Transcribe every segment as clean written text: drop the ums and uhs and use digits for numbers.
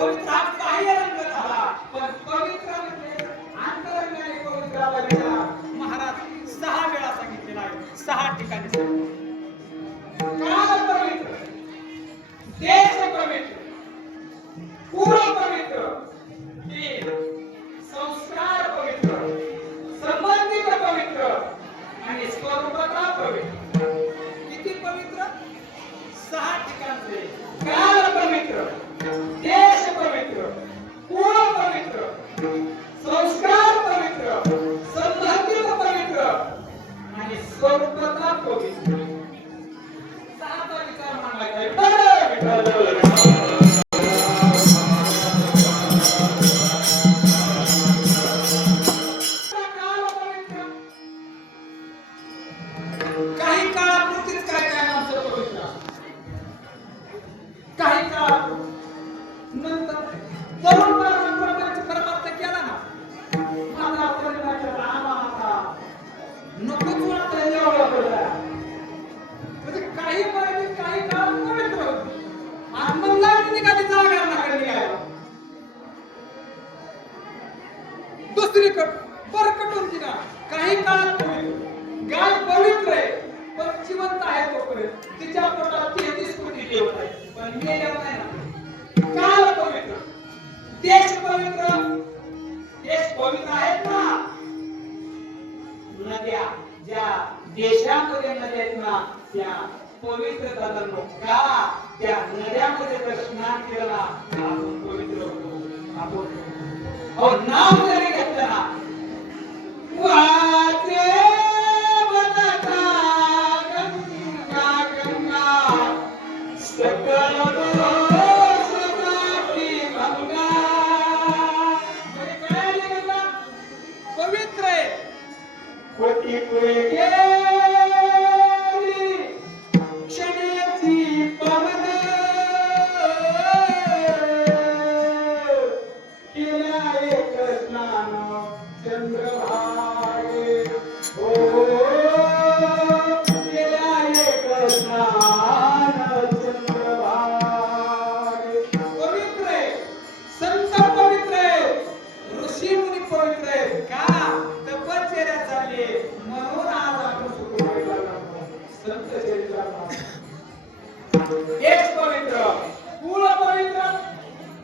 पवित्र हा बाह्य रंग झाला, पण पवित्र म्हणजे अंतरंगाने पवित्र विचार महाराज 6 वेळा सांगितलेला आहे, 6 ठिकाणी काल पवित्र, देश पवित्र, कुळ पवित्र, संस्कार पवित्र, संबंधित पवित्र आणि स्वरूपता पवित्र. किती पवित्र? 6 ठिकाणचे. काल पवित्र, देश पवित्र, कुळ पवित्र, संस्कार पवित्र, संबंधित पवित्र आणि स्वरूपता पवित्र. 6चा विचार मांडला आहे. काही काळापुरतीच काय काय माणसं पवित्र असतात, काही काळापुरती. नंतर तरुणपणानंतर परमार्थ केला ना, माझा परिवाराचा रामा आता नकोच वाटतं एवढं. म्हणजे काही महिने काही काळ पवित्र होते आणि मग लागली निघाली जागा निघायला दुसरीकडे बरकटून दिला. काही काळात पवित्र गाय पवित्र आहे पण जिवंत आहे तोपर्यंत तिच्या पोटात 33 कोटी देव आहे पण मेलेला नाही ना. काल पवित्र, देश पवित्र, देश पवित्र आहेत ना. नद्या ज्या देशामध्ये नद्या आहेत ना त्या पवित्र झालं का त्या नद्यामध्ये जर स्नान केलं आपण पवित्र होतो. आपण नाव जरी घेतलं ना वाचे पवित्र आहे. कोटी क्षणाची पवन केला एक स्नान चंद्रभागे हो केला एक स्नान चंद्रभागे. पवित्र आहे, संत पवित्र आहे, ऋषी मुनी पवित्र आहे. का तपश्चर्या चालली म्हणून आज आपण सुखी संत चरित्रात देश पवित्र, कुळ पवित्र,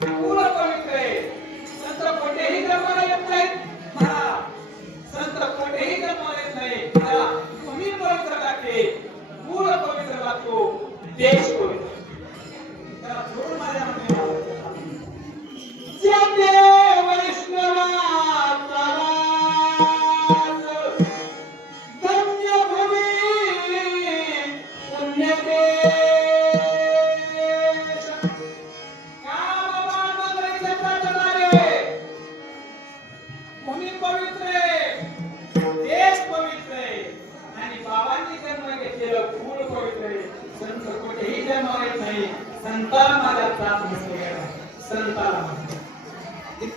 कुळ पवित्र आहे. संत कोठेही जन्माला येत नाहीत महाराज, संत कोठेही जन्माला येत नाही. तुम्ही पवित्र लागते, कुळ पवित्र लागतो, देश पवित्र. त्याला जोड माझ्या भूमी पवित्र आहे, देश पवित्र आहे आणि बाबांनी जन्म घेतलेलं कुळ पवित्र आहे. संत कोठेही जन्माला येत नाही. संताला माझा त्रास नसतो, संताला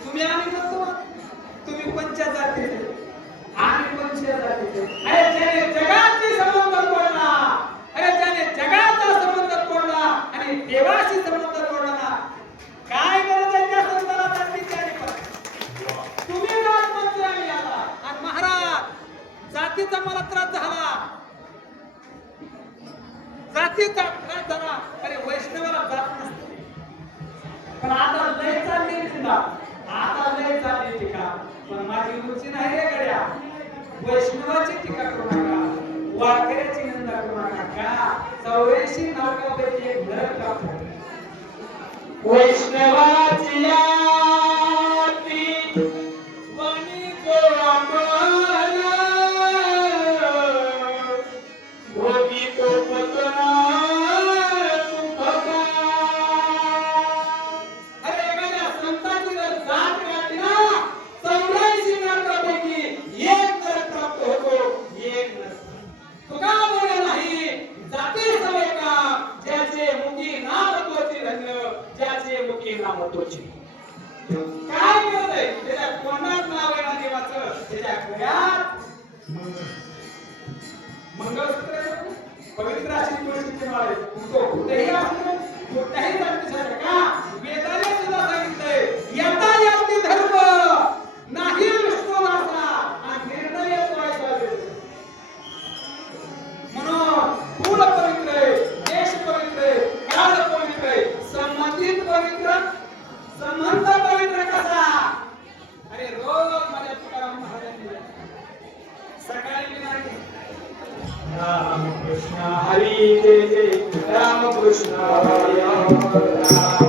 तुम्ही आम्ही नसतो. तुम्ही पंचजातीचे आम्ही पंचजातीचे. अरे ज्याने जगाची संबंध तोडला, अरे ज्याने जगाचा संबंध तोडला आणि देवाशी संबंध तोडला ना काय गरज आहे त्या संताला जातीची आणि तुम्ही जात म्हणते आम्ही आला आणि महाराज जातीचा मला त्रास झाला, जातीचा त्रास झाला. अरे वैष्णवाला जात नसते पण आता लय चालली टीका, आता लय चालली टीका. पण माझी रुची नाही रे गड्या. वैष्णवाची टीका करू नका, वारकऱ्याची निंदा करू नका. का 84 नाटकापैकी एक नरक टाकतो वैष्णवाची याती वाणी गोवामला भोगी तो पतना तुफका. अरे एखाद्या संतांची जर जात काढली ना 84 नरकापैकी एक नरक प्राप्त होतो, एक नरक. तुका बोले नाही जाती सवे का ज्याचे मुखी नाम तोची धन्य, ज्याचे मुखी नाम तोची. काय करते त्याच्या कोणात नाव आहे ना देवाचं, त्याच्या गळ्यात मंगळसूत्र पवित्र अशी तुळशीची माळ आहे. तो कुठेही असतो, कुठेही जातीसाठी का वेदाने सुद्धा सांगितलं पवित्र संबंध पवित्र कसा? अरे रोज माझ्या तुकाराम महाराजांनी सकाळी मी नाही राम कृष्ण हरी जय जय राम कृष्ण हरी